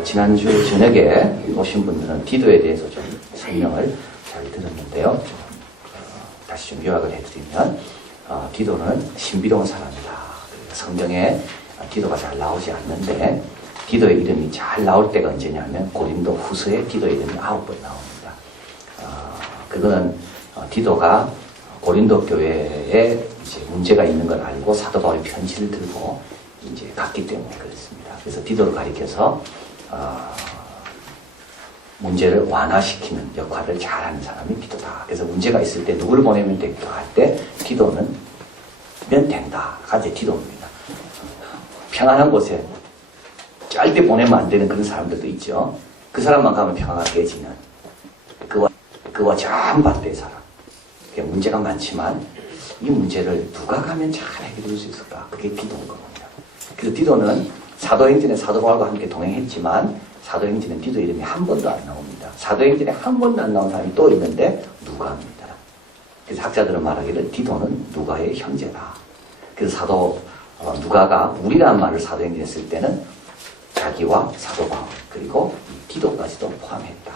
지난주 저녁에 오신 분들은 디도에 대해서 좀 설명을 잘 들었는데요. 다시 좀 요약을 해드리면 디도는 신비로운 사람이다. 성경에 디도가 잘 나오지 않는데 디도의 이름이 잘 나올 때가 언제냐면 고린도 후서에 디도의 이름이 9번 나옵니다. 그거는 디도가 고린도 교회에 이제 문제가 있는 걸 알고 사도 바울의 편지를 들고 이제 갔기 때문에 그렇습니다. 그래서 디도를 가리켜서 문제를 완화시키는 역할을 잘하는 사람이 디도다. 그래서 문제가 있을 때 누구를 보내면 될까 할 때 디도는 면 된다. 이제 디도입니다. 평안한 곳에 짧게 보내면 안 되는 그런 사람들도 있죠. 그 사람만 가면 평화가 깨지는 그와 정반대의 사람. 문제가 많지만 이 문제를 누가 가면 잘 해결할 수 있을까? 그게 디도인 겁니다. 그래서 디도는 사도행전에 사도 바울과 함께 동행했지만 사도행전에 디도 이름이 한 번도 안 나옵니다. 사도행전에 한 번도 안 나온 사람이 또 있는데 누가입니다. 그래서 학자들은 말하기를 디도는 누가의 형제다. 그래서 사도 누가가 우리라는 말을 사도행전에 쓸 때는 자기와 사도 바울 그리고 디도까지도 포함했다.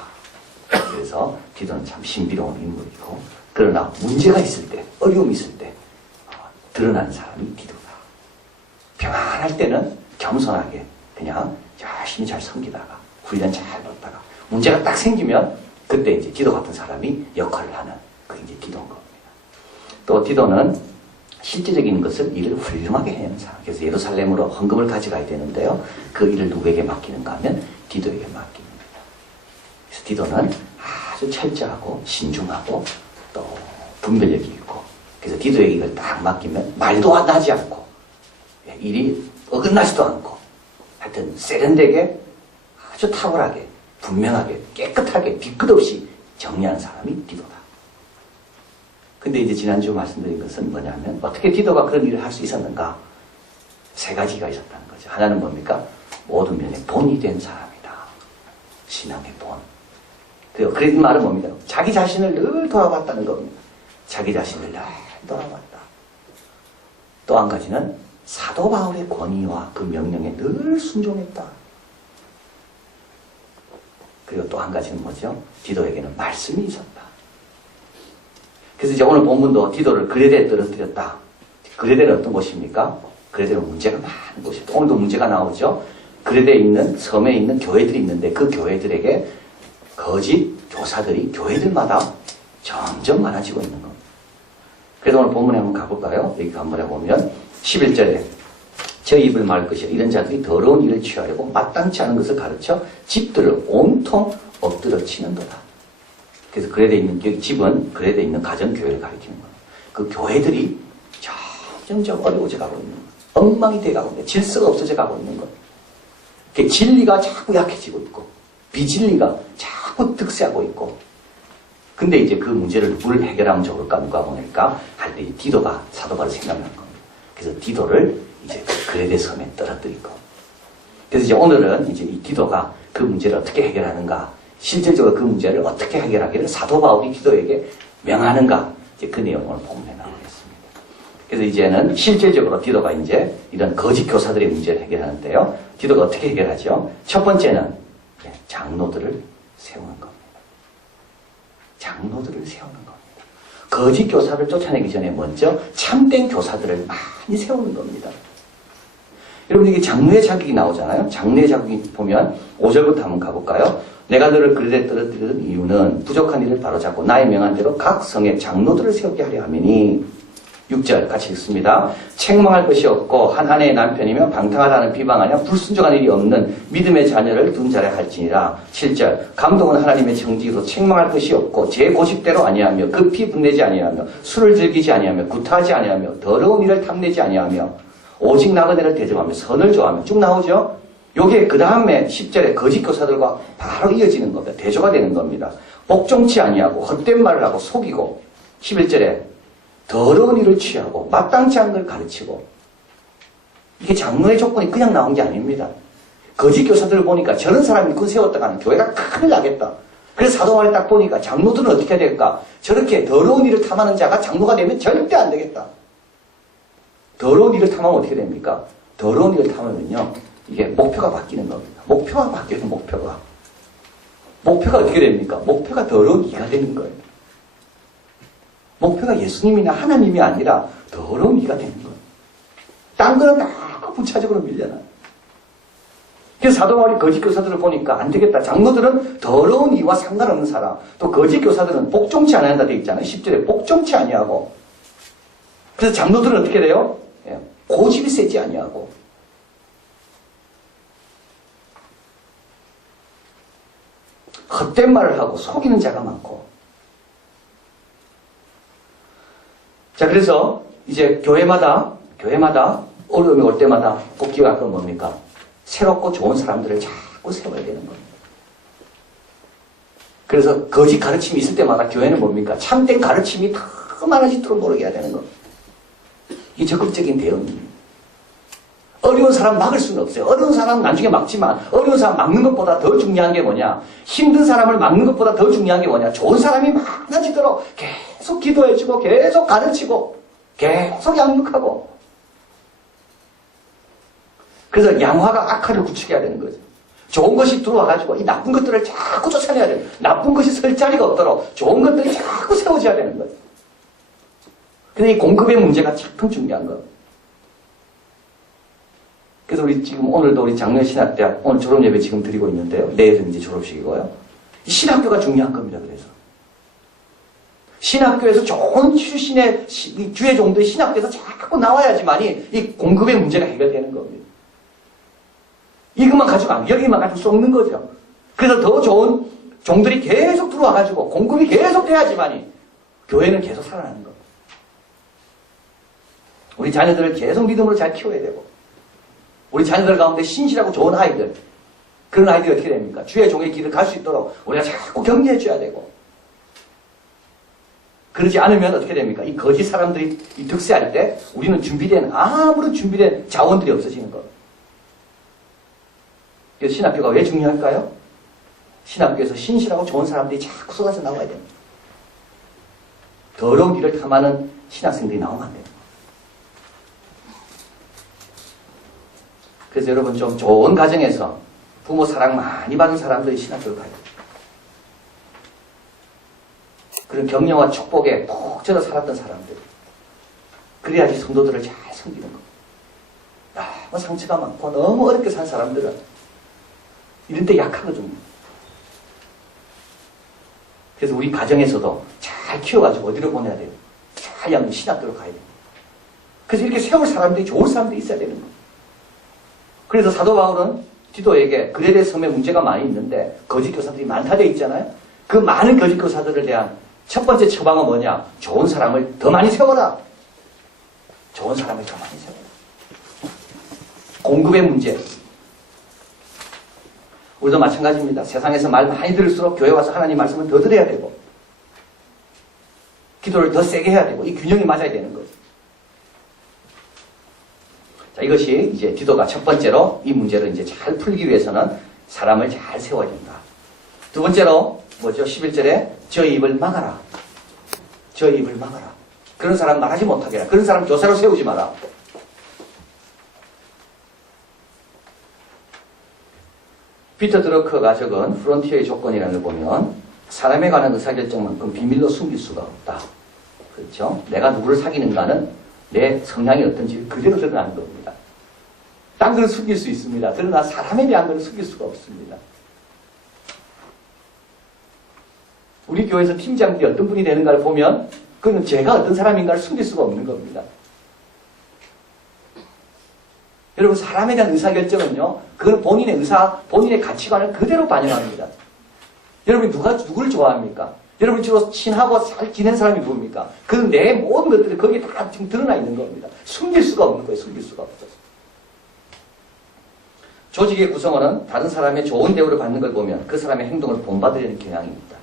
그래서 디도는 참 신비로운 인물이고 그러나 문제가 있을 때 어려움이 있을 때 드러나는 사람이 디도다. 평안할 때는 겸손하게 그냥 열심히 잘 섬기다가 훈련 잘 받다가 문제가 딱 생기면 그때 이제 디도 같은 사람이 역할을 하는 그게 이제 디도인 겁니다. 또 디도는 실제적인 것을 일을 훌륭하게 해내는 사람. 그래서 예루살렘으로 헌금을 가져가야 되는데요. 그 일을 누구에게 맡기는가 하면 디도에게 맡깁니다. 그래서 디도는 아주 철저하고 신중하고 또 분별력이 있고 그래서 디도에게 이걸 딱 맡기면 말도 안 나지 않고 일이 어긋나지도 않고 하여튼 세련되게 아주 탁월하게 분명하게 깨끗하게 뒤끝 없이 정리한 사람이 디도다. 근데 이제 지난주 말씀드린 것은 뭐냐면 어떻게 디도가 그런 일을 할 수 있었는가? 세 가지가 있었다는 거죠. 하나는 뭡니까? 모든 면에 본이 된 사람이다. 신앙의 본. 그리고 그런 말은 뭡니까? 자기 자신을 늘 돌아봤다는 겁니다. 자기 자신을 늘 돌아봤다. 또 한 가지는 사도 바울의 권위와 그 명령에 늘 순종했다. 그리고 또 한 가지는 뭐죠? 디도에게는 말씀이 있었다. 그래서 이제 오늘 본문도 디도를 그레데에 떨어뜨렸다. 그레데는 어떤 곳입니까? 그레데는 문제가 많은 곳이다. 오늘도 문제가 나오죠. 그레데에 있는 섬에 있는 교회들이 있는데 그 교회들에게 거짓 교사들이 교회들마다 점점 많아지고 있는 겁니다. 그래서 오늘 본문에 한번 가볼까요? 여기 한번 해보면 11절에 저 입을 말 것이라 이런 자들이 더러운 일을 취하려고 마땅치 않은 것을 가르쳐 집들을 온통 엎드려 치는도다. 그래서 그레데에 있는 여기 집은 그레데에 있는 가정교회를 가리키는 거예요. 그 교회들이 점점 어려워져 가고 있는 거예요. 엉망이 돼가고 있는 거예요. 질서가 없어져 가고 있는 거예요. 그 진리가 자꾸 약해지고 있고 비진리가 자꾸 득세하고 있고 근데 이제 그 문제를 누굴 해결하면 좋을까 누가 보낼까 할 때 디도가 사도 바울을 생각하는 겁니다. 그래서 디도를 이제 그레데 섬에 떨어뜨리고 그래서 이제 오늘은 이제 이 디도가 그 문제를 어떻게 해결하는가 실질적으로 그 문제를 어떻게 해결하기를 사도 바울이 디도에게 명하는가 이제 그 내용을 본문에 나오겠습니다. 그래서 이제는 실질적으로 디도가 이제 이런 거짓 교사들의 문제를 해결하는데요. 디도가 어떻게 해결하죠? 첫 번째는 장로들을 세우는 겁니다. 장로들을 세우는 겁니다. 거짓 교사를 쫓아내기 전에 먼저 참된 교사들을 많이 세우는 겁니다. 여러분 이게 장로의 자격이 나오잖아요. 장로의 자격이 보면 5절부터 한번 가볼까요? 내가 너를 그레데에 떨어뜨리는 이유는 부족한 일을 바로잡고 나의 명한 대로 각 성에 장로들을 세우게 하려 함이니 6절 같이 읽습니다. 책망할 것이 없고 한 아내의 남편이며 방탕하다는 비방하냐 불순종한 일이 없는 믿음의 자녀를 둔 자라 할지니라. 7절 감독은 하나님의 정직으로 책망할 것이 없고 제 고집대로 아니하며 급히 분내지 아니하며 술을 즐기지 아니하며 구타하지 아니하며 더러운 일을 탐내지 아니하며 오직 나그네를 대접하며 선을 좋아하며 쭉 나오죠. 요게 그 다음에 10절에 거짓 교사들과 바로 이어지는 겁니다. 대조가 되는 겁니다. 복종치 아니하고 헛된 말을 하고 속이고 11절에 더러운 일을 취하고 마땅치 않은 걸 가르치고 이게 장로의 조건이 그냥 나온 게 아닙니다. 거짓 교사들을 보니까 저런 사람이 군 세웠다가는 교회가 큰일 나겠다. 그래서 사도 바울을 딱 보니까 장로들은 어떻게 해야 될까? 저렇게 더러운 일을 탐하는 자가 장로가 되면 절대 안 되겠다. 더러운 일을 탐하면 어떻게 됩니까? 더러운 일을 탐하면요 이게 목표가 바뀌는 겁니다. 목표가 바뀌어요, 목표가. 목표가 어떻게 됩니까? 목표가 더러운 이가 되는 거예요. 목표가 예수님이나 하나님이 아니라 더러운 이가 되는 거예요. 딴 거는 다 부차적으로 밀려나요. 그래서 사도 바울이 거짓 교사들을 보니까 안 되겠다. 장로들은 더러운 이와 상관없는 사람. 또 거짓 교사들은 복종치 않아야 한다 되어 있잖아요. 10절에 복종치 아니하고. 그래서 장로들은 어떻게 돼요? 고집이 세지 아니하고. 헛된 말을 하고 속이는 자가 많고. 자, 그래서 이제 교회마다 어려움이 올 때마다 꼭 기억할 건 뭡니까? 새롭고 좋은 사람들을 자꾸 세워야 되는 겁니다. 그래서 거짓 가르침이 있을 때마다 교회는 뭡니까? 참된 가르침이 더 많아지도록 노력해야 되는 겁니다. 이게 적극적인 대응입니다. 어려운 사람 막을 수는 없어요. 어려운 사람은 나중에 막지만 어려운 사람 막는 것보다 더 중요한 게 뭐냐? 힘든 사람을 막는 것보다 더 중요한 게 뭐냐? 좋은 사람이 많아지도록 계속 기도해주고 계속 가르치고 계속 양육하고. 그래서 양화가 악화를 구축해야 되는 거죠. 좋은 것이 들어와가지고 이 나쁜 것들을 자꾸 쫓아내야 돼요. 나쁜 것이 설 자리가 없도록 좋은 것들이 자꾸 세워져야 되는 거죠. 근데 이 공급의 문제가 참 중요한 거예요. 그래서 우리 지금 오늘도 우리 장면신학대학 오늘 졸업예배 지금 드리고 있는데요. 내일은 이제 졸업식이고요. 신학교가 중요한 겁니다. 그래서 신학교에서 좋은 출신의 주의 종들이 신학교에서 자꾸 나와야지만이 이 공급의 문제가 해결되는 겁니다. 이것만 가지고 여기만 가지고 쏟는 거죠. 그래서 더 좋은 종들이 계속 들어와가지고 공급이 계속 돼야지만이 교회는 계속 살아나는 겁니다. 우리 자녀들을 계속 믿음으로 잘 키워야 되고, 우리 자녀들 가운데 신실하고 좋은 아이들, 그런 아이들이 어떻게 됩니까? 주의 종의 길을 갈 수 있도록 우리가 자꾸 격려해 줘야 되고, 그러지 않으면 어떻게 됩니까? 이 거짓 사람들이 이 득세할 때 우리는 아무런 준비된 자원들이 없어지는 겁니다. 그래서 신학교가 왜 중요할까요? 신학교에서 신실하고 좋은 사람들이 자꾸 쏟아져 나와야 됩니다. 더러운 길을 탐하는 신학생들이 나오면 안 돼요. 그래서 여러분 좀 좋은 가정에서 부모 사랑 많이 받은 사람들이 신학교를 가야 돼요. 그런 격려와 축복에 푹 젖어 살았던 사람들. 그래야지 성도들을 잘 섬기는 겁니다. 너무 상처가 많고 너무 어렵게 산 사람들은 이런 때 약하거든요. 그래서 우리 가정에서도 잘 키워가지고 어디로 보내야 돼요? 잘 양육 신학교로 가야 돼요. 그래서 이렇게 세울 사람들이 좋은 사람들이 있어야 되는 거예요. 그래서 사도 바울은 디도에게 글에 대해 섬에 문제가 많이 있는데 거짓 교사들이 많다 돼 있잖아요. 그 많은 거짓 교사들에 대한 첫 번째 처방은 뭐냐? 좋은 사람을 더 많이 세워라. 좋은 사람을 더 많이 세워라. 공급의 문제. 우리도 마찬가지입니다. 세상에서 말 많이 들을수록 교회 와서 하나님 말씀을 더 들어야 되고, 기도를 더 세게 해야 되고, 이 균형이 맞아야 되는 거죠. 자, 이것이 이제 디도가 첫 번째로 이 문제를 이제 잘 풀기 위해서는 사람을 잘 세워야 된다. 두 번째로 뭐죠? 11절에 저의 입을 막아라. 저의 입을 막아라. 그런 사람 말하지 못하게 해라. 그런 사람 교사로 세우지 마라. 피터 드러커가 적은 프론티어의 조건이라는 걸 보면 사람에 관한 의사결정만큼 비밀로 숨길 수가 없다. 그렇죠? 내가 누구를 사귀는가는 내 성향이 어떤지 그대로 드러나는 겁니다. 딴 걸 숨길 수 있습니다. 그러나 사람에 대한 걸 숨길 수가 없습니다. 우리 교회에서 팀장들이 어떤 분이 되는가를 보면 그는 제가 어떤 사람인가를 숨길 수가 없는 겁니다. 여러분, 사람에 대한 의사결정은요, 그건 본인의 본인의 가치관을 그대로 반영합니다. 여러분이 누구를 좋아합니까? 여러분 주로 친하고 잘 지낸 사람이 누굽니까? 그건 내 모든 것들이 거기에 다 지금 드러나 있는 겁니다. 숨길 수가 없는 거예요. 숨길 수가 없어서. 조직의 구성원은 다른 사람의 좋은 대우를 받는 걸 보면 그 사람의 행동을 본받으려는 경향입니다.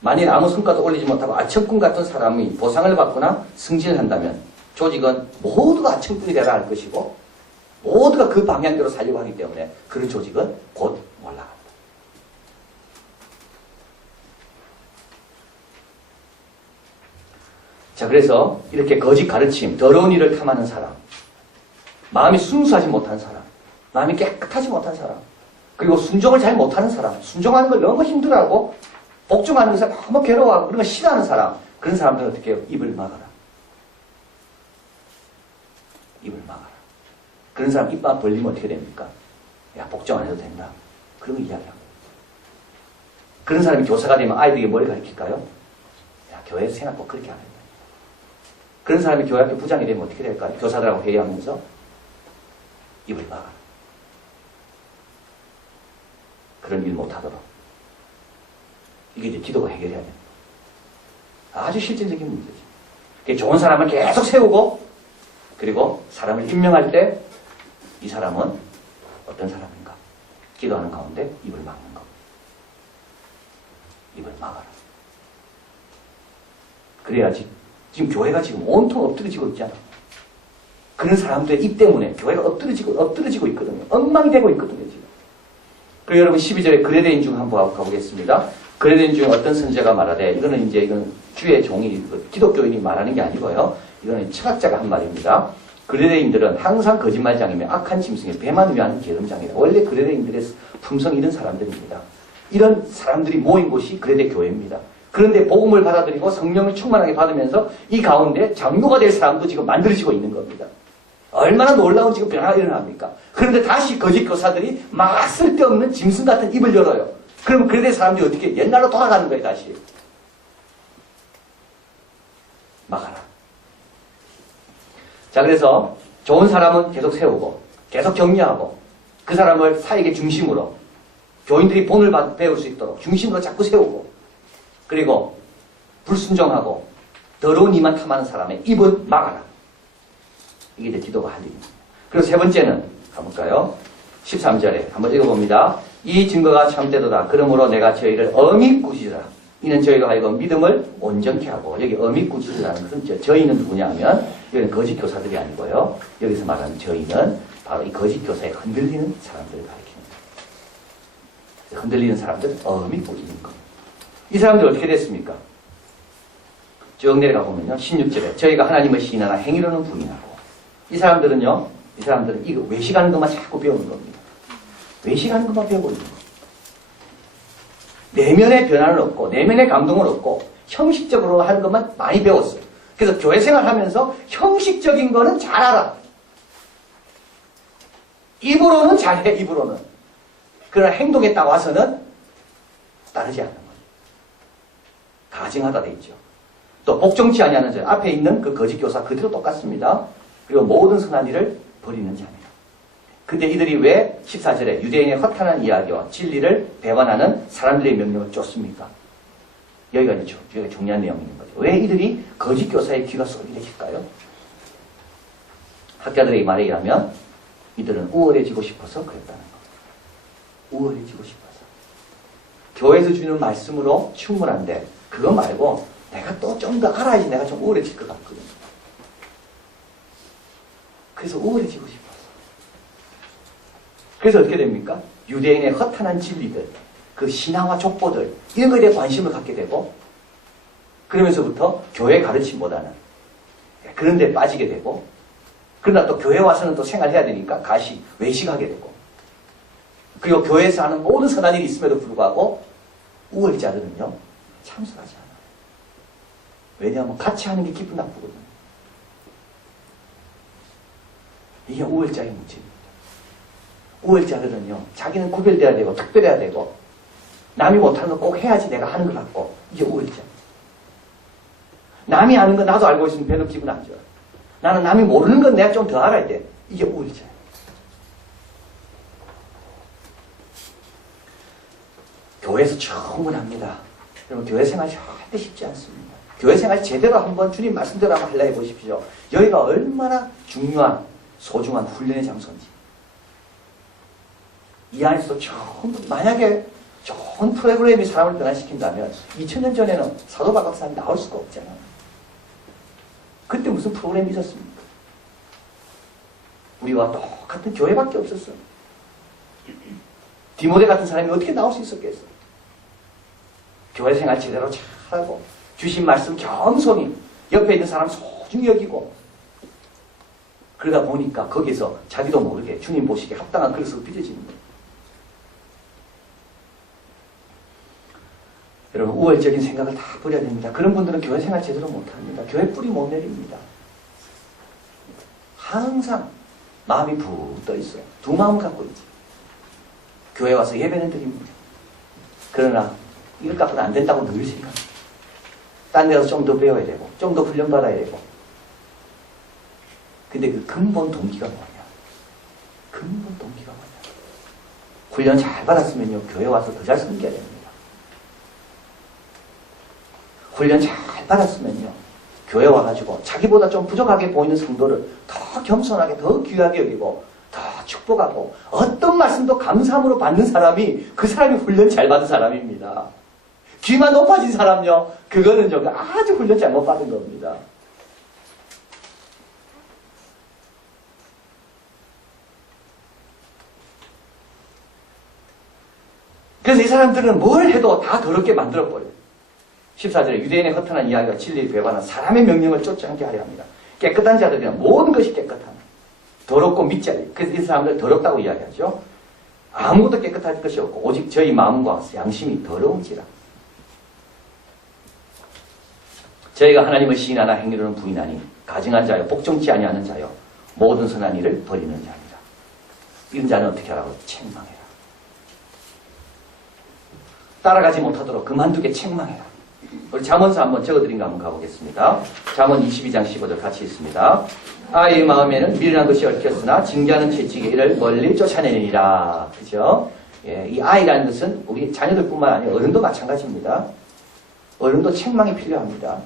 만일 아무 성과도 올리지 못하고 아첨꾼 같은 사람이 보상을 받거나 승진을 한다면 조직은 모두가 아첨꾼이 되라 할 것이고 모두가 그 방향대로 살려고 하기 때문에 그런 조직은 곧 올라갑니다. 자, 그래서 이렇게 거짓 가르침, 더러운 일을 탐하는 사람, 마음이 순수하지 못한 사람, 마음이 깨끗하지 못한 사람, 그리고 순종을 잘 못하는 사람, 순종하는 걸 너무 힘들어하고 복종하는 것을 너무 괴로워하고 그런 걸 싫어하는 사람, 그런 사람들은 어떻게 해요? 입을 막아라. 입을 막아라. 그런 사람 입만 벌리면 어떻게 됩니까? 야, 복종 안 해도 된다. 그런 거 이야기하고. 그런 사람이 교사가 되면 아이들에게 뭘 가르칠까요? 야, 교회에서 생각 꼭 그렇게 안 한다. 그런 사람이 교회학교 부장이 되면 어떻게 될까요? 교사들하고 회의하면서 입을 막아라. 그런 일 못하도록. 이게 이제 기도가 해결해야 됩니다. 아주 실질적인 문제죠. 좋은 사람을 계속 세우고, 그리고 사람을 임명할 때 이 사람은 어떤 사람인가? 기도하는 가운데 입을 막는 것. 입을 막아라. 그래야지. 지금 교회가 지금 온통 엎드려지고 있잖아. 그런 사람들의 입 때문에 교회가 엎드려지고 있거든요. 엉망이 되고 있거든요, 지금. 그리고 여러분 12절에 그레데인 중 한번 가보겠습니다. 그레데인 중 어떤 선지자가 말하되, 이건 주의 종이, 기독교인이 말하는 게 아니고요. 이거는 철학자가 한 말입니다. 그레데인들은 항상 거짓말장이며 악한 짐승에 배만 위하는 게으름장이다. 원래 그레데인들의 품성이 이런 사람들입니다. 이런 사람들이 모인 곳이 그레데 교회입니다. 그런데 복음을 받아들이고 성령을 충만하게 받으면서 이 가운데 장로가 될 사람도 지금 만들어지고 있는 겁니다. 얼마나 놀라운 지금 변화가 일어납니까? 그런데 다시 거짓 교사들이 막 쓸데없는 짐승 같은 입을 열어요. 그럼 그레데 사람들이 어떻게 옛날로 돌아가는 거예요, 다시. 막아라. 자, 그래서 좋은 사람은 계속 세우고, 계속 격려하고, 그 사람을 사역의 중심으로, 교인들이 본을 배울 수 있도록 중심으로 자꾸 세우고, 그리고 불순종하고 더러운 이만 탐하는 사람의 입은 막아라. 이게 이제 기도가 할 일입니다. 그리고 세 번째는 가볼까요? 13절에 한번 읽어봅니다. 이 증거가 참되도다. 그러므로 내가 저희를 엄히 꾸짖으라. 이는 저희가 하여금 믿음을 온전케 하고, 여기 엄히 꾸짖으라는 것은 저희는 누구냐 하면 여기는 거짓 교사들이 아니고요. 여기서 말하는 저희는 바로 이 거짓 교사에 흔들리는 사람들을 가리키는 거예요. 흔들리는 사람들 엄히 꾸짖는 겁니다. 이 사람들 어떻게 됐습니까? 쭉 내려가 보면요. 16절에 저희가 하나님을 시인하나 행위로는 부인하고, 이 사람들은 이거 외식하는 것만 자꾸 배우는 겁니다. 외식하는 것만 배워버리는 겁니다. 내면의 변화를 얻고 내면의 감동을 얻고 형식적으로 하는 것만 많이 배웠어요. 그래서 교회 생활하면서 형식적인 거는 잘 알아. 입으로는 잘해, 입으로는. 그러나 행동에 딱 와서는 따르지 않는 거예요. 가증하다 돼 있죠. 또 복종치 아니하는 자, 앞에 있는 그 거짓 교사 그대로 똑같습니다. 그리고 모든 선한 일을 버리는 자입니다. 근데 이들이 왜 14절에 유대인의 허탄한 이야기와 진리를 배반하는 사람들의 명령을 쫓습니까? 여기가 이제 중요한 내용인 거죠. 왜 이들이 거짓 교사의 귀가 쏠리게질까요? 학자들의 말에 의하면 이들은 우월해지고 싶어서 그랬다는 거. 우월해지고 싶어서. 교회에서 주는 말씀으로 충분한데 그거 말고 내가 또 좀 더 알아야지 내가 좀 우월해질 것 같거든요. 그래서 우월해지고 싶어서. 그래서 어떻게 됩니까? 유대인의 허탄한 진리들, 그 신화와 족보들, 이런 거에 대해 관심을 갖게 되고, 그러면서부터 교회 가르침보다는 그런 데 빠지게 되고, 그러나 또 교회 와서는 또 생활해야 되니까 외식하게 되고, 그리고 교회에서 하는 모든 선한 일이 있음에도 불구하고 우월자들은요 참석하지 않아요. 왜냐하면 같이 하는 게 기분 나쁘거든요. 이게 우월자의 문제입니다. 우월자들은요 자기는 구별돼야 되고 특별해야 되고 남이 못하는 거 꼭 해야지 내가 하는 것 같고, 이게 우월자. 남이 아는 거 나도 알고 있으면 별로 기분 안 좋아요. 나는 남이 모르는 건 내가 좀 더 알아야 돼. 이게 우월자예요. 교회에서 충분합니다. 여러분 교회 생활 절대 쉽지 않습니다. 교회 생활 제대로 한번 주님 말씀대로 한번 하려 해보십시오. 여기가 얼마나 중요한 소중한 훈련의 장소인지. 이 안에서 만약에 좋은 프로그램이 사람을 변화시킨다면 2000년 전에는 사도 바박사님이 나올 수가 없잖아요. 그때 무슨 프로그램이 있었습니까? 우리와 똑같은 교회밖에 없었어요. 디모데 같은 사람이 어떻게 나올 수 있었겠어요? 교회 생활 제대로 잘하고 주신 말씀 겸손히 옆에 있는 사람 소중히 여기고 그러다 보니까 거기서 자기도 모르게 주님 보시기에 합당한 그릇으로 빚어지는 거예요. 여러분, 우월적인 생각을 다 버려야 됩니다. 그런 분들은 교회 생활 제대로 못합니다. 교회 뿌리 못 내립니다. 항상 마음이 붕 떠 있어요. 두 마음 갖고 있지. 교회 와서 예배는 드립니다. 그러나 이것 갖고는 안 된다고 늘 생각합니다. 딴 데 가서 좀 더 배워야 되고 좀 더 훈련받아야 되고. 근데 그 근본 동기가 뭐냐? 근본 동기가 뭐냐? 훈련 잘 받았으면요, 교회 와서 더 잘 섬겨야 됩니다. 훈련 잘 받았으면요, 교회 와가지고 자기보다 좀 부족하게 보이는 성도를 더 겸손하게, 더 귀하게 여기고, 더 축복하고, 어떤 말씀도 감사함으로 받는 사람이 그 사람이 훈련 잘 받은 사람입니다. 귀가 높아진 사람요, 그거는요, 아주 훈련 잘못 받은 겁니다. 그래서 이 사람들은 뭘 해도 다 더럽게 만들어버려요. 14절에 유대인의 허탄한 이야기와 진리를 배반한 사람의 명령을 쫓지 않게 하려 합니다. 깨끗한 자들이란 모든 것이 깨끗한, 더럽고 믿지 않아요. 그래서 이 사람들 더럽다고 이야기하죠. 아무것도 깨끗할 것이 없고 오직 저희 마음과 양심이 더러운지라. 저희가 하나님을 시인하나 행위로는 부인하니 가증한 자요 복종치 아니하는 자요 모든 선한 일을 버리는 자입니다. 이런 자는 어떻게 하라고? 책망해라. 따라가지 못하도록 그만두게 책망해라. 우리 잠언서 한번 적어드린 거 한번 가보겠습니다. 잠언 22장 15절 같이 있습니다. 아이의 마음에는 미련한 것이 얽혔으나 징계하는 채찍에 이를 멀리 쫓아내느니라. 그죠? 예, 이 아이라는 것은 우리 자녀들뿐만 아니라 어른도 마찬가지입니다. 어른도 책망이 필요합니다.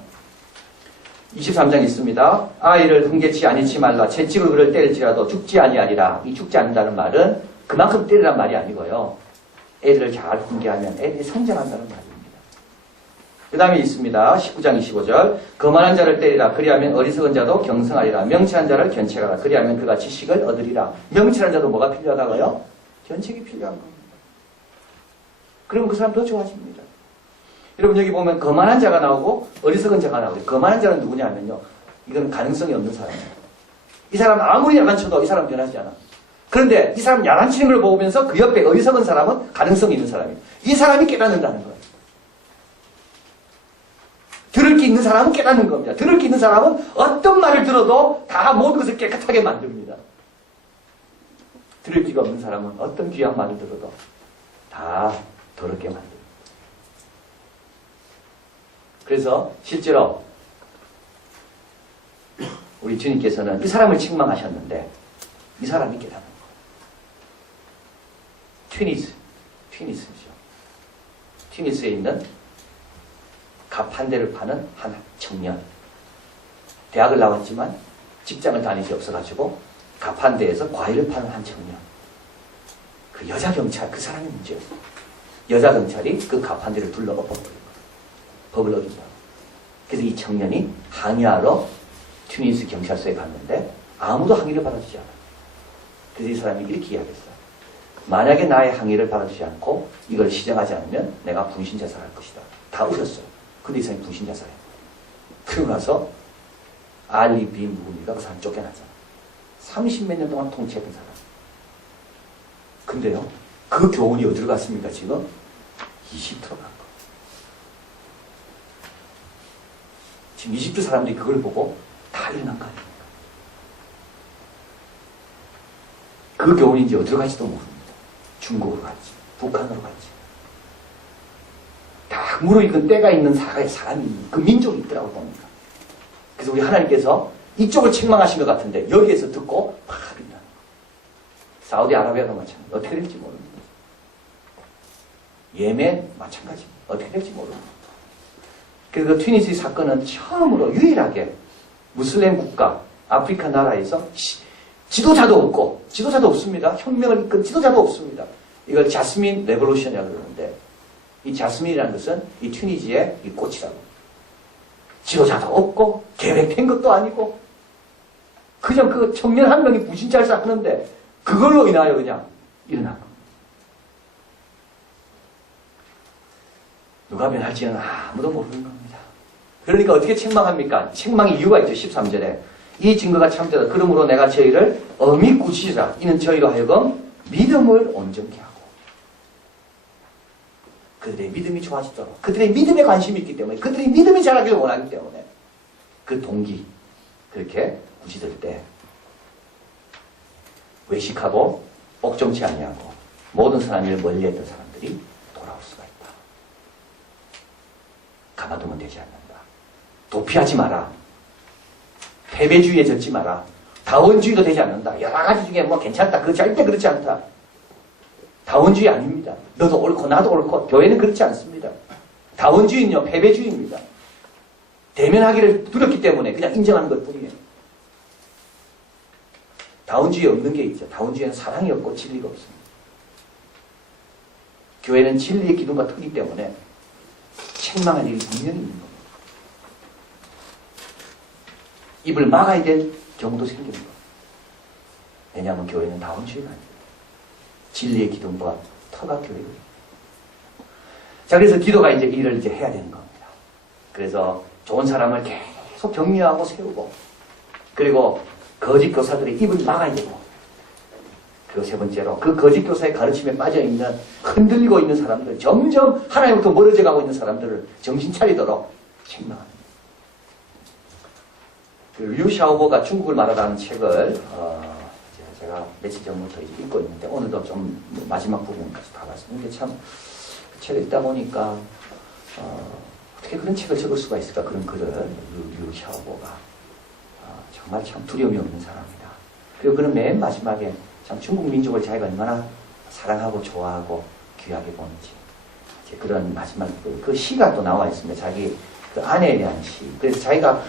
23장 있습니다. 아이를 흥계치 아니치 말라. 채찍으로 그를 때릴지라도 죽지 아니하리라. 이 죽지 않는다는 말은 그만큼 때리란 말이 아니고요. 애들을 잘 훈계하면 애들이 성장한다는 말입니다. 그 다음에 있습니다. 19장 25절. 거만한 자를 때리라. 그리하면 어리석은 자도 경성하리라. 명철한 자를 견책하라. 그리하면 그가 지식을 얻으리라. 명철한 자도 뭐가 필요하다고요? 견책이 필요한 겁니다. 그러면 그 사람 더 좋아집니다. 여러분 여기 보면 거만한 자가 나오고 어리석은 자가 나오고, 거만한 자는 누구냐 하면요, 이건 가능성이 없는 사람이에요. 이 사람은 아무리 야단쳐도 이 사람은 변하지 않아. 그런데 이 사람 야단치는 걸 보면서 그 옆에 어리석은 사람은 가능성이 있는 사람이에요. 이 사람이 깨닫는다는 거예요. 들을 게 있는 사람은 깨닫는 겁니다. 들을 게 있는 사람은 어떤 말을 들어도 다 모든 것을 깨끗하게 만듭니다. 들을 기가 없는 사람은 어떤 귀한 말을 들어도 다 더럽게 만듭니다. 그래서 실제로 우리 주님께서는 이 사람을 책망하셨는데 이 사람이 깨닫는 거예요. 튀니스죠. 튀니스에 있는 갑 한 대를 파는 한 청년. 대학을 나왔지만 직장을 다닐 게 없어가지고 갑 한 대에서 과일을 파는 한 청년. 그 여자 경찰, 그 사람이 문제였어요. 여자 경찰이 그 갑 한 대를 둘러 엎어버린 거예요. 법을 어긴다. 그래서 이 청년이 항의하러 튜니스 경찰서에 갔는데 아무도 항의를 받아주지 않아요. 그래서 이 사람이 이렇게 이야기했어요. 만약에 나의 항의를 받아주지 않고 이걸 시정하지 않으면 내가 분신자살할 것이다. 다 웃었어요. 근데 이 사람이 분신자살해요. 그러고 나서 알리 빈 무니가 그 사람 쫓겨났잖아. 30몇 년 동안 통치했던 사람. 근데요, 그 교훈이 어디로 갔습니까? 지금 이집트로 간 거예요. 지금 이집트 사람들이 그걸 보고 다 일어난 거 아닙니까? 그 교훈이 이제 어디로 갈지도 모릅니다. 중국으로 갈지, 북한으로 갈지. 다 무르익은 때가 있는 사람이, 그 민족이 있더라고 보니까. 그래서 우리 하나님께서 이쪽을 책망하신 것 같은데 여기에서 듣고 막 일어나는 거예요. 사우디아라비아도 마찬가지. 어떻게 될지 모릅니다. 예멘 마찬가지입니다. 어떻게 될지 모릅니다. 그래서 그 튀니스 사건은 처음으로 유일하게 무슬림 국가, 아프리카 나라에서 지도자도 없고, 지도자도 없습니다. 혁명을 이끈 지도자도 없습니다. 이걸 자스민 레볼루션이라고 그러는데, 이 자스민이라는 것은 이 튀니지의 이 꽃이라고. 지도자도 없고, 계획된 것도 아니고, 그냥 그 청년 한 명이 부신자를 하는데, 그걸로 인하여 그냥 일어난 겁니다. 누가 변할지는 아무도 모르는 겁니다. 그러니까 어떻게 책망합니까? 책망의 이유가 있죠. 13절에. 이 증거가 참되다. 그러므로 내가 저희를 엄히 꾸짖으라. 이는 저희로 하여금 믿음을 온전케 하고 그들의 믿음이 좋아지도록 그들의 믿음에 관심이 있기 때문에 그들의 믿음이 자라기를 원하기 때문에 그 동기 그렇게 꾸짖을 때 외식하고 옥정치 아니하고 모든 선한 일을 멀리했던 사람들이 돌아올 수가 있다. 가만두면 되지 않는다. 도피하지 마라. 패배주의에 젖지 마라. 다원주의도 되지 않는다. 여러 가지 중에 뭐 괜찮다. 그거 절대 그렇지 않다. 다원주의 아닙니다. 너도 옳고 나도 옳고 교회는 그렇지 않습니다. 다원주의는요 패배주의입니다. 대면하기를 두렵기 때문에 그냥 인정하는 것뿐이에요. 다원주의 없는 게 있죠. 다원주의는 사랑이 없고 진리가 없습니다. 교회는 진리의 기둥과 트기 때문에 책망할 일이 분명히 있는 겁니다. 입을 막아야 될 경우도 생기는 겁니다. 왜냐하면 교회는 다원주의가 아닙니다. 진리의 기둥과 터가 교회예요. 자, 그래서 디도가 이제 일을 이제 해야 되는 겁니다. 그래서 좋은 사람을 계속 격려하고 세우고, 그리고 거짓 교사들의 입을 막아야 되고, 그리고 세 번째로 그 거짓 교사의 가르침에 빠져있는 흔들리고 있는 사람들, 점점 하나님부터 멀어져 가고 있는 사람들을 정신 차리도록 책망합니다. 그 류 샤오보가 중국을 말하라는 책을 제가 며칠 전부터 이제 읽고 있는데 오늘도 좀 마지막 부분까지 다 봤습니다. 근데 참 그 책을 읽다 보니까 어떻게 그런 책을 적을 수가 있을까, 그런 글을 류 샤오보가 정말 참 두려움이 없는 사람이다. 그리고 그는 맨 마지막에 참 중국 민족을 자기가 얼마나 사랑하고 좋아하고 귀하게 보는지 그런 마지막 그 시가 또 나와 있습니다. 자기 그 아내에 대한 시. 그래서 자기가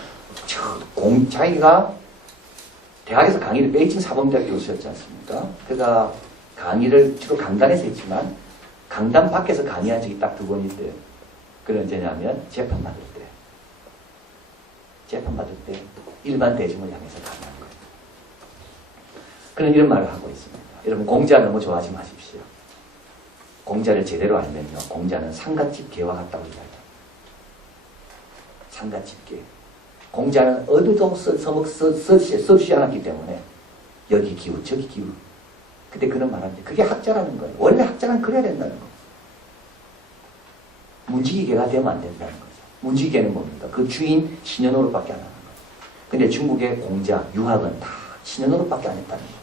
대학에서 강의를 베이징 사범대학 교수였지 않습니까? 그가 강의를 주로 강단에서 했지만 강단 밖에서 강의한 적이 딱 2번인데 그건 언제냐면 재판받을 때 일반 대중을 향해서 강의한 거예요. 그는 이런 말을 하고 있습니다. 여러분, 공자 너무 좋아하지 마십시오. 공자를 제대로 알면요, 공자는 상갓집개와 같다고 이야기합니다. 상갓집개. 공자는 어디도 써주지 않았기 때문에 여기 기우 저기 기우. 그때 그런 말하는데 그게 학자라는 거예요. 원래 학자는 그래야 된다는 거예요. 문지기계가 되면 안 된다는 거죠. 문지기계는 뭡니까? 그 주인 신현으로밖에 안 하는 거예요. 근데 중국의 공자, 유학은 다 신현으로밖에 안 했다는 거예요.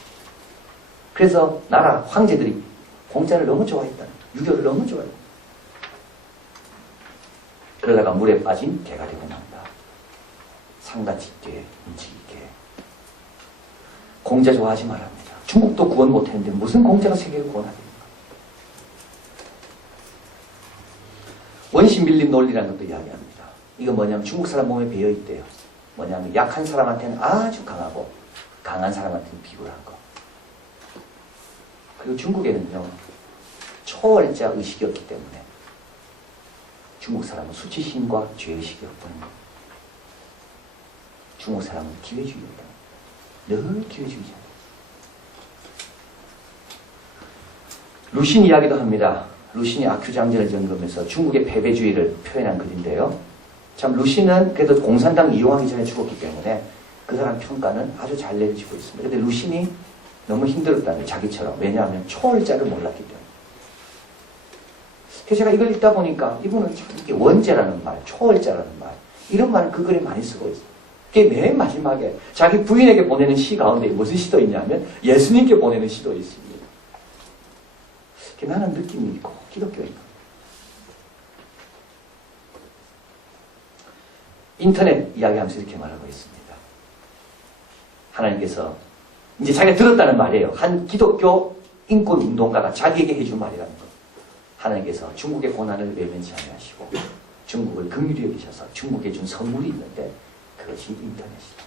그래서 나라 황제들이 공자를 너무 좋아했다는 거예요. 유교를 너무 좋아해요. 그러다가 물에 빠진 개가 되고 난다. 상갓집개, 문지기계. 공자 좋아하지 말합니다. 중국도 구원 못했는데 무슨 공자가 세계를 구원하겠는가. 원심 밀림 논리라는 것도 이야기합니다. 이건 뭐냐면 중국 사람 몸에 배어있대요. 뭐냐면 약한 사람한테는 아주 강하고 강한 사람한테는 비굴한 거. 그리고 중국에는요, 초월자 의식이 없기 때문에 중국 사람은 수치심과 죄의식이 없다는 거. 중국 사람은 기회주의입니다. 늘 기회주의자. 루신 이야기도 합니다. 루신이 아큐장전을 점검해서 중국의 패배주의를 표현한 글인데요. 참 루신은 그래도 공산당 이용하기 전에 죽었기 때문에 그 사람 평가는 아주 잘 내려지고 있습니다. 그런데 루신이 너무 힘들었다는 거예요. 자기처럼. 왜냐하면 초월자를 몰랐기 때문에. 그래서 제가 이걸 읽다 보니까 이분은 참 이게 원죄라는 말, 초월자라는 말, 이런 말을 그 글에 많이 쓰고 있어요. 그게 맨 마지막에 자기 부인에게 보내는 시 가운데 무슨 시도 있냐면 예수님께 보내는 시도 있습니다. 나는 느낌이 있고 기독교니까. 인터넷 이야기하면서 이렇게 말하고 있습니다. 하나님께서 이제 자기가 들었다는 말이에요. 한 기독교 인권운동가가 자기에게 해준 말이라는 거. 하나님께서 중국의 고난을 외면치 아니하시고 중국을 긍휼히 여기셔서 중국에 준 선물이 있는데 그것이 인터넷이다.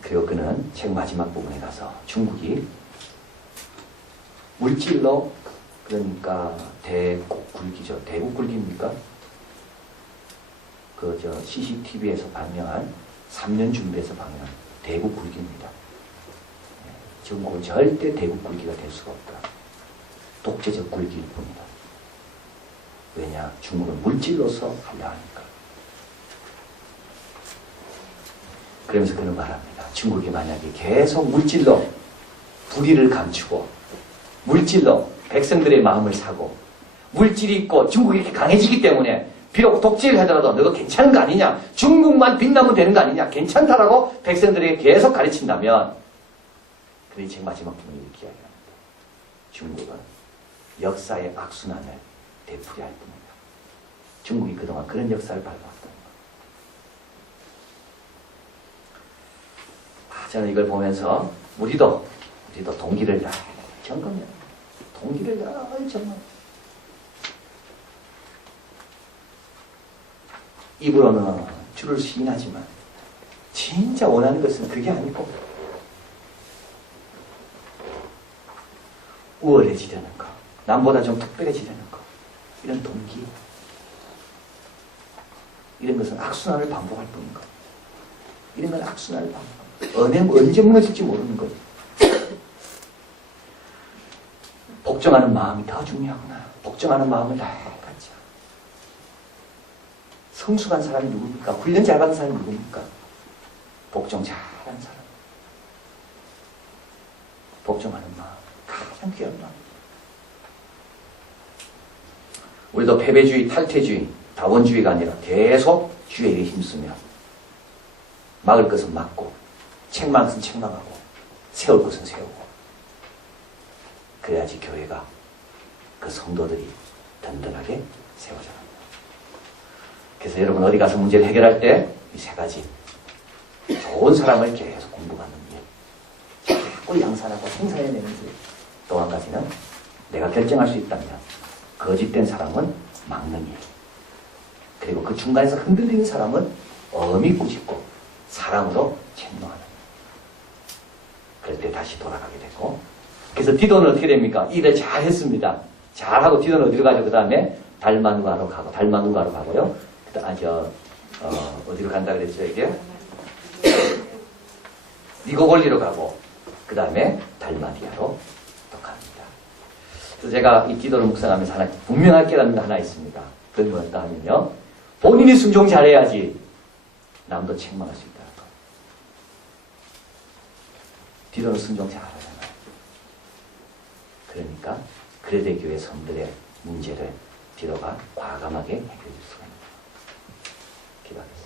그리고 그는 책 마지막 부분에 가서 중국이 물질로, 그러니까 대국굴기죠. 대국굴기입니까? CCTV에서 방영한 3년 준비해서 방영한 대국굴기입니다. 중국은 절대 대국굴기가 될 수가 없다. 독재적 굴기일 뿐이다. 왜냐? 중국은 물질로서 하려 하니까. 그러면서 그는 말합니다. 중국이 만약에 계속 물질로 불의를 감추고 물질로 백성들의 마음을 사고 물질이 있고 중국이 이렇게 강해지기 때문에 비록 독재를 하더라도 너가 괜찮은 거 아니냐, 중국만 빛나면 되는 거 아니냐, 괜찮다라고 백성들에게 계속 가르친다면, 그래 책 마지막 부분이 이렇게 이야기합니다. 중국은 역사의 악순환을 되풀이할 뿐이다. 중국이 그동안 그런 역사를 밟아왔다. 저는 이걸 보면서 우리도 동기를 다 점검해야 합니다. 동기를 다 점검. 입으로는 주를 시인하지만 진짜 원하는 것은 그게 아니고 우월해지려는 거, 남보다 좀 특별해지려는 거, 이런 동기, 이런 것은 악순환을 반복할 뿐인 거. 이런 건 악순환을 반복. 언제 무너질지 모르는 거예요. 복종하는 마음이 더 중요하구나. 복종하는 마음을 다 갖자. 성숙한 사람이 누굽니까? 훈련 잘 받은 사람이 누굽니까? 복종 잘한 사람. 복종하는 마음. 가장 귀한 마음. 우리도 패배주의, 탈퇴주의, 다원주의가 아니라 계속 주의 일에 힘쓰며 막을 것은 막고 책망할 것은 책망하고 세울 것은 세우고 그래야지 교회가 그 성도들이 든든하게 세워져 갑니다. 그래서 여러분 어디 가서 문제를 해결할 때 이 세 가지 좋은 사람을 계속 공부하는 일, 자꾸 양산하고 생산해내는 일, 또 한 가지는 내가 결정할 수 있다면 거짓된 사람은 막는 일, 그리고 그 중간에서 흔들리는 사람은 엄히 꾸짖고 사랑으로 책망하는 일. 그럴 때 다시 돌아가게 되고, 그래서 디도는 어떻게 됩니까? 일을 잘 했습니다. 잘하고 디도는 어디로 가죠? 그 다음에 달마누가로 가고요. 어디로 간다 그랬죠, 이게? 니고골리로 가고, 그 다음에 달마디아로 또 갑니다. 그래서 제가 이 디도를 묵상하면서 하나, 분명하게 깨닫는 게 하나 있습니다. 그건 뭐였다 하면요. 본인이 순종 잘해야지 남도 책망할 수 있다는 거. 디도는 순종 잘하잖아요. 그러니까 그레데 교회 성들의 문제를 디도가 과감하게 해결해 줄 수가 있습니다. 기도하겠습니다.